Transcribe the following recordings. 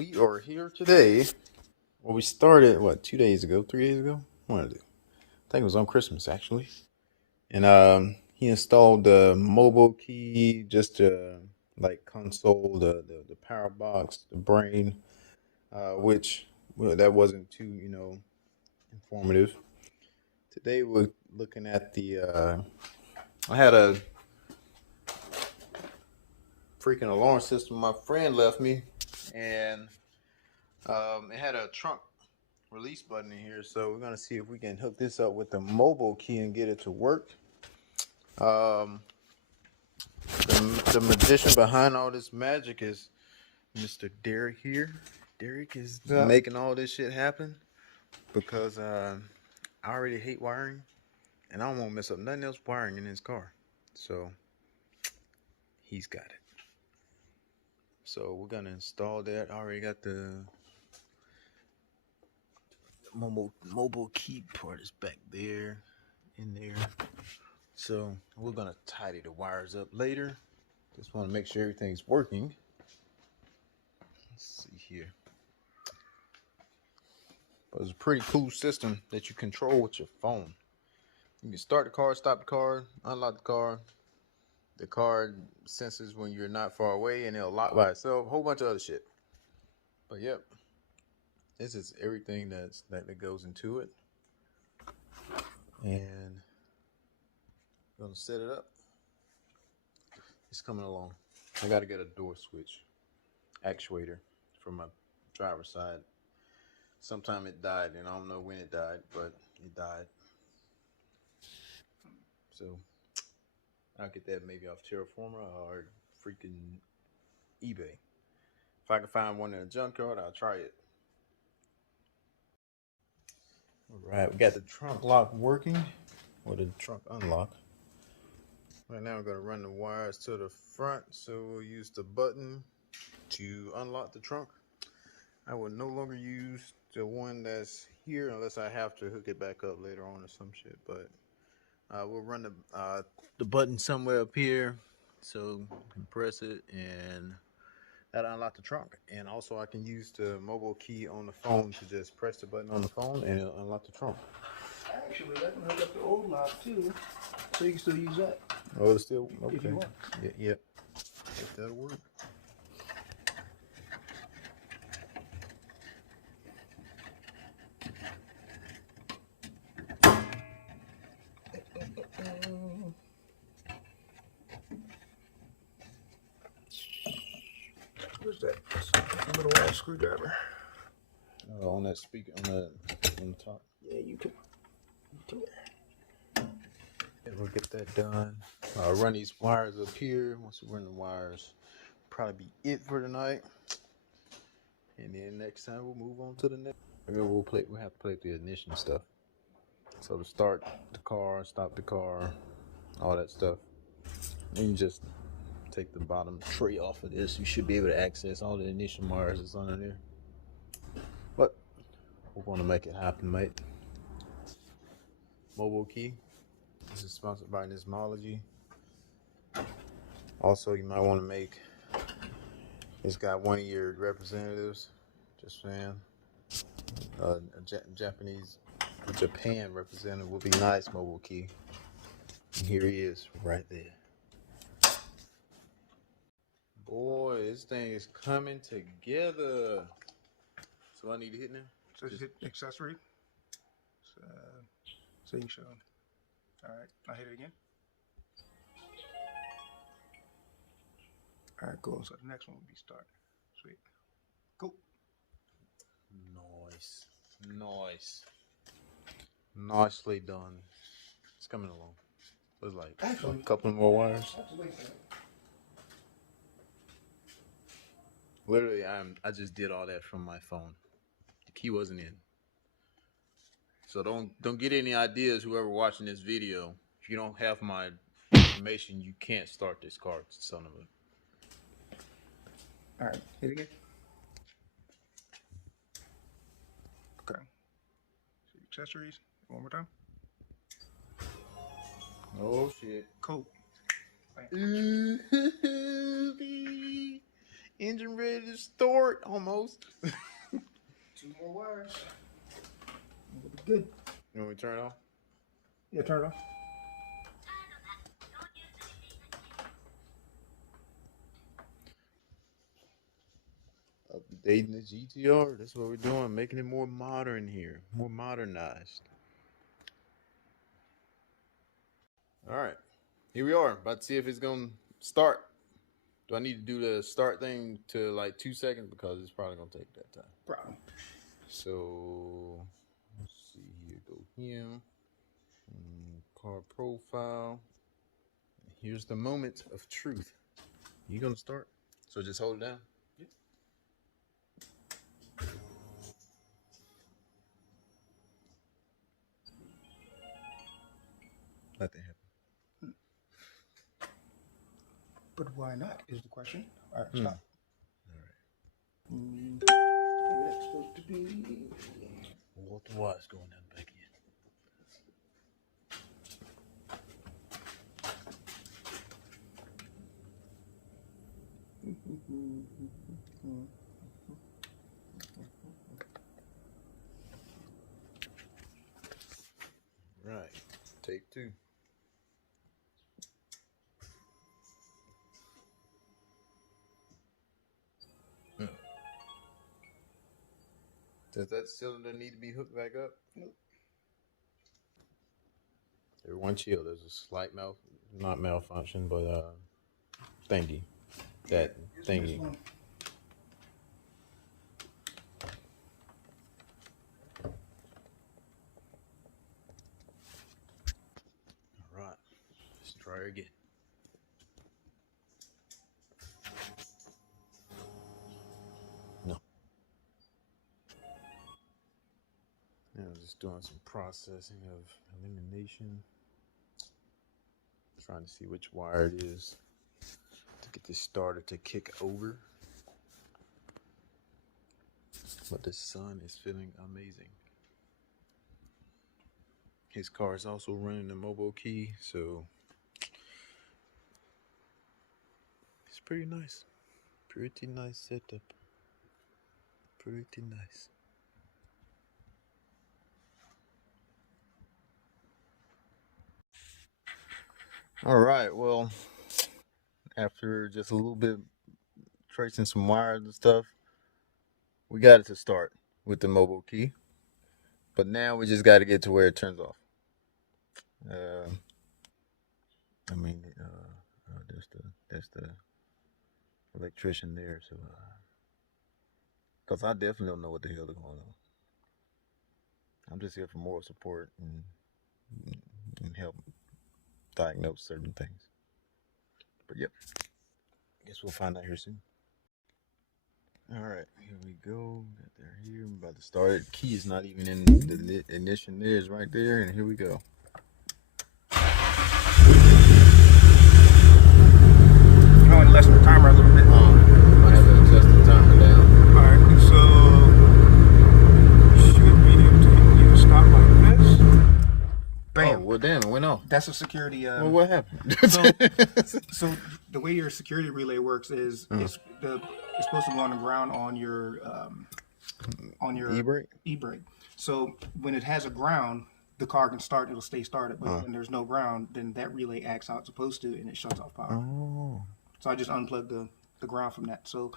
we are here today. Well, we started, what, 2 days ago, 3 days ago? One of the, I think it was on Christmas, actually. And he installed the Mobokey, just to, like, console, the power box, the brain, which, well, that wasn't too, informative. Today we're looking at I had a freaking alarm system my friend left me, and it had a trunk release button in here, so we're gonna see if we can hook this up with the Mobokey and get it to work. Um, the magician behind all this magic is Mr. Derek here. Derek is making all this shit happen because I already hate wiring, and I don't want to mess up nothing else wiring in his car. So he's got it. So we're gonna install that. I already got the Mobokey part is back there, in there. So we're gonna tidy the wires up later. Just want to make sure everything's working. Let's see here. But it's a pretty cool system that you control with your phone. You can start the car, stop the car, unlock the car. The car senses when you're not far away, and it'll lock by itself. A whole bunch of other shit. But yep, this is everything that goes into it. And I'm gonna set it up. It's coming along. I gotta get a door switch actuator for my driver's side. Sometime it died, and I don't know when it died, but it died. So I'll get that maybe off Terraforma or freaking eBay. If I can find one in a junkyard, I'll try it. All right, we got the trunk lock working, or the trunk unlock. Right now, we're gonna run the wires to the front, so we'll use the button to unlock the trunk. I will no longer use the one that's here unless I have to hook it back up later on or some shit. But we'll run the button somewhere up here, so you can press it and that'll unlock the trunk. And also I can use the Mobokey on the phone to just press the button on the phone and it'll unlock the trunk. Actually, that can hook up the old lock too, so you can still use that. Oh, it's still okay. If you want. Yeah, yep. If that'll work. Where's that? A little wire screwdriver. On that speaker, on the top. Yeah, you can. And we'll get that done. I'll run these wires up here. Once we run the wires, probably be it for tonight. And then next time we'll move on to the next. We'll have to play with the ignition stuff. So to start the car, stop the car, all that stuff. And you just take the bottom tray off of this. You should be able to access all the ignition wires that's under there. But we're going to make it happen, mate. Mobokey. This is sponsored by NISMOLOGY. Also, you might want to make. It's got one of your representatives. Just saying. Japan representative would be nice, Mobokey. And here he is, right there. Boy, this thing is coming together. So I need to hit now? Just hit accessory. So you show. All right, I hit it again. All right, cool. So the next one will be start. Sweet. Cool. Nice. Nice. Nicely done. It's coming along. There's like a couple more wires. Literally, I just did all that from my phone. The key wasn't in. So don't get any ideas, whoever watching this video. If you don't have my information, you can't start this car, son of a. All right, hit again. Okay. So accessories, one more time. Oh shit. Cool. In engine ready to start almost. 2 more wires. It'll be good. You want me to turn it off? Yeah, turn it off. Updating the GTR. That's what we're doing. Making it more modern here. More modernized. Alright. Here we are. About to see if it's going to start. Do I need to do the start thing to like 2 seconds? Because it's probably going to take that time. Problem. So, let's see here. Go here. Car profile. Here's the moment of truth. You going to start? So just hold it down. Nothing happened. But why not is the question. All right, stop. All right. Maybe that's supposed to be. What the wires going down back in? Right. Take 2. Does that cylinder need to be hooked back up? Nope. Everyone chill. There's a slight not malfunction, but thingy. That thingy. All right. Let's try again. No. Now just doing some processing of elimination. Trying to see which wire it is to get this starter to kick over. But the sun is feeling amazing. His car is also running the Mobokey, so it's pretty nice. Pretty nice setup. Pretty nice. All right, well, after just a little bit tracing some wires and stuff, we got it to start with the Mobokey. But now we just got to get to where it turns off. There's the electrician there, so because I definitely don't know what the hell is going on. I'm just here for moral support and help diagnose certain things. But yep, I guess we'll find out here soon. All right, here we go. Got there here. I'm about to start it. Key is not even in the ignition. There is right there, and here we go. You want to lessen the timer a little bit. Might have to adjust the timer down. All right, so you should be able to either stop like this. Bam. Oh, well, damn, it went off. That's a security. Well, what happened? So the way your security relay works is it's supposed to go on the ground on your e-brake. E-brake. So when it has a ground, the car can start. It'll stay started. But when there's no ground, then that relay acts how it's supposed to, and it shuts off power. Oh. So I just unplugged the ground from that. So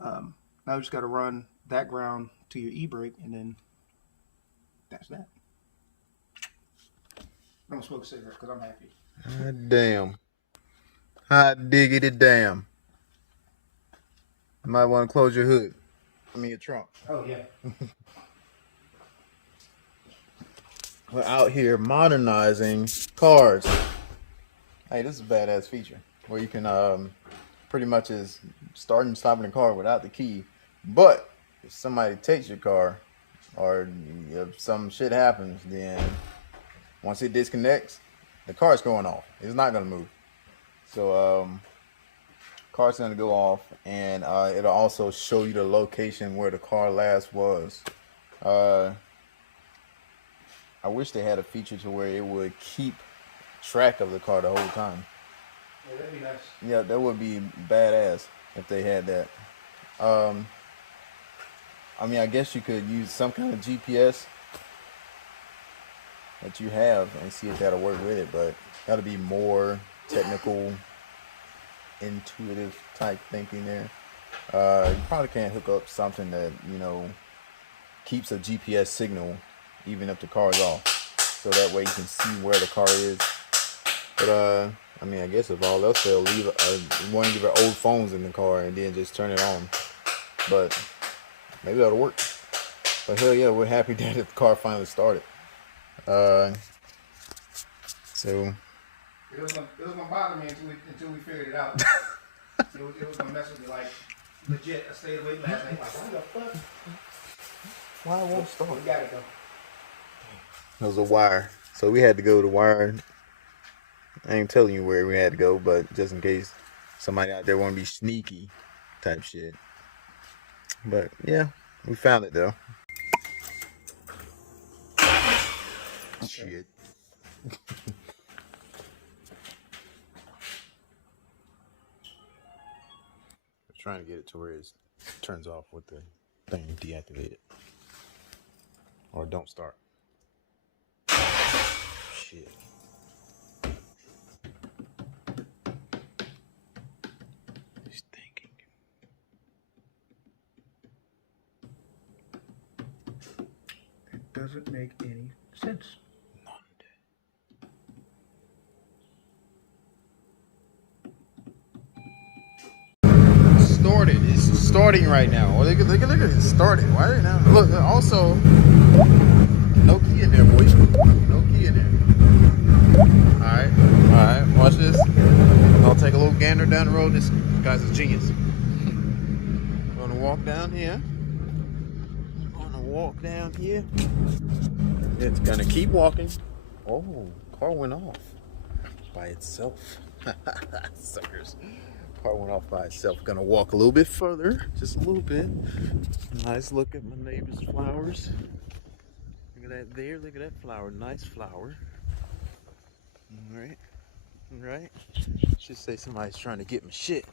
now you just got to run that ground to your e-brake, and then that's that. I'm gonna smoke a cigarette because I'm happy. God damn. Hot diggity damn. You might want to close your hood. I mean your trunk. Oh yeah. We're out here modernizing cars. Hey, this is a badass feature where you can pretty much is start and stopping the car without the key. But if somebody takes your car or if some shit happens, then once it disconnects, the car's going off. It's not gonna move. So car's gonna go off, and it'll also show you the location where the car last was. I wish they had a feature to where it would keep track of the car the whole time. Yeah, that'd be nice. Yeah, that would be badass if they had that. I mean, I guess you could use some kind of GPS that you have and see if that'll work with it, but that'll be more technical, intuitive type thinking there. You probably can't hook up something that, you know, keeps a GPS signal even if the car is off, so that way you can see where the car is. But I mean, I guess if all else fails, leave one of your old phones in the car and then just turn it on. But maybe that'll work. But hell yeah, we're happy that the car finally started. So it was gonna bother me until we figured it out. it was gonna mess with me, like legit. I stayed awake last night. Like, why the fuck? Why it won't start? We got it though. There was a wire, so we had to go to wire. I ain't telling you where we had to go, but just in case somebody out there want to be sneaky type shit. But yeah, we found it though. Okay. Shit. I'm trying to get it to where it turns off with the thing deactivated. Or don't start. Shit. He's thinking. It doesn't make any sense. Started. It's starting right now. Oh, look at it starting. Why did it now? Look, also, no key in there, boy. No key in there. Alright, watch this. I'll take a little gander down the road. This guy's a genius. I'm gonna walk down here. It's gonna keep walking. Oh, car went off by itself. Suckers. Car went off by itself. Gonna walk a little bit further, just a little bit. Nice look at my neighbor's flowers. Look at that there. Look at that flower. Nice flower. All right. Should say somebody's trying to get my shit.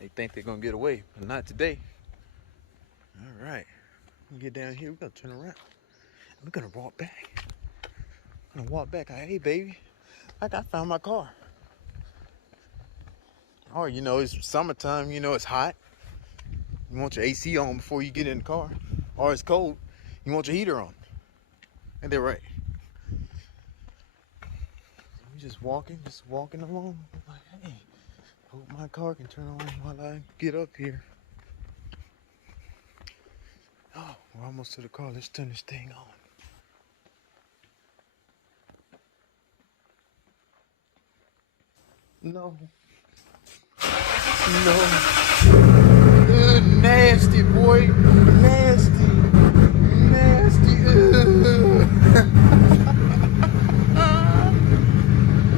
They think they're gonna get away, but not today. All right. Get down here. We're gonna turn around. We're gonna walk back. Hey, baby. Like, I found my car. Or, you know, it's summertime, you know, it's hot. You want your AC on before you get in the car. Or it's cold, you want your heater on. And they're right. We just walking along. Like, hey, hope my car can turn on while I get up here. Oh, we're almost to the car. Let's turn this thing on. No. Nasty, boy. Nasty.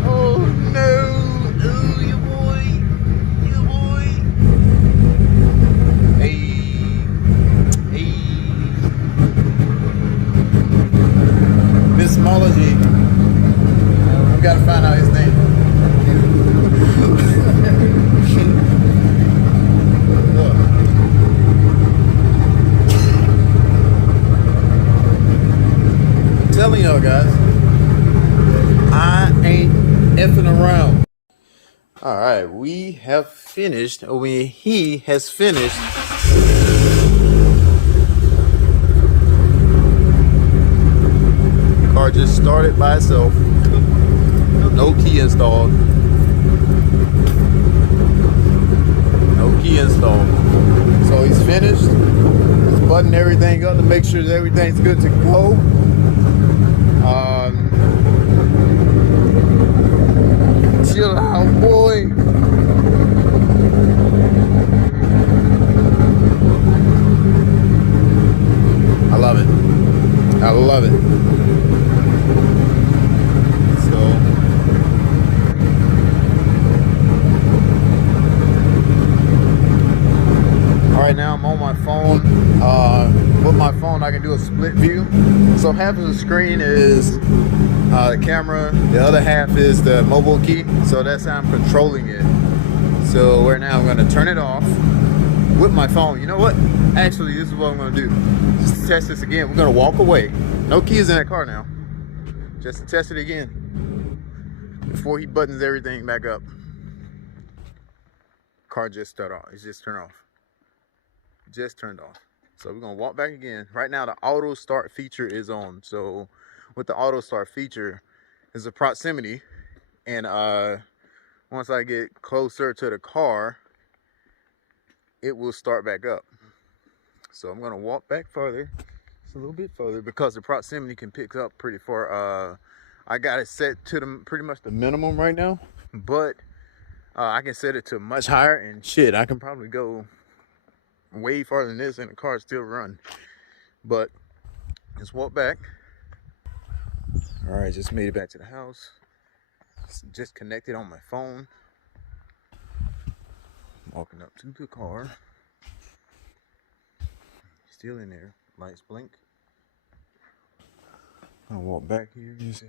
Oh no. Oh, you boy. Hey. NISMOLOGY. We gotta find out his name. Telling y'all guys, I ain't effing around. All right, we have finished. He has finished. The car just started by itself. No key installed. So he's finished. He's buttoning everything up to make sure that everything's good to go. Chill out, boy. I love it. So, all right, now I'm on my phone. With my phone, I can do a split view. So half of the screen is the camera, the other half is the Mobokey. So that's how I'm controlling it. So right now I'm going to turn it off. with my phone. You know what? Actually, this is what I'm gonna do. Just to test this again. We're gonna walk away. No keys in that car now. Just to test it again before he buttons everything back up. Car just started off. It's just turned off. Just turned off. So we're gonna walk back again. Right now the auto start feature is on. So with the auto start feature is a proximity, and once I get closer to the car, it will start back up. So I'm gonna walk back further, just a little bit further, because the proximity can pick up pretty far. I got it set to pretty much the minimum right now, but I can set it to much higher, and shit, I can probably go way farther than this and the car still run. But let's walk back. All right, just made it back to the house. Just connected on my phone. Walking up to the car. Still in there. Lights blink. I'll walk back here. You see.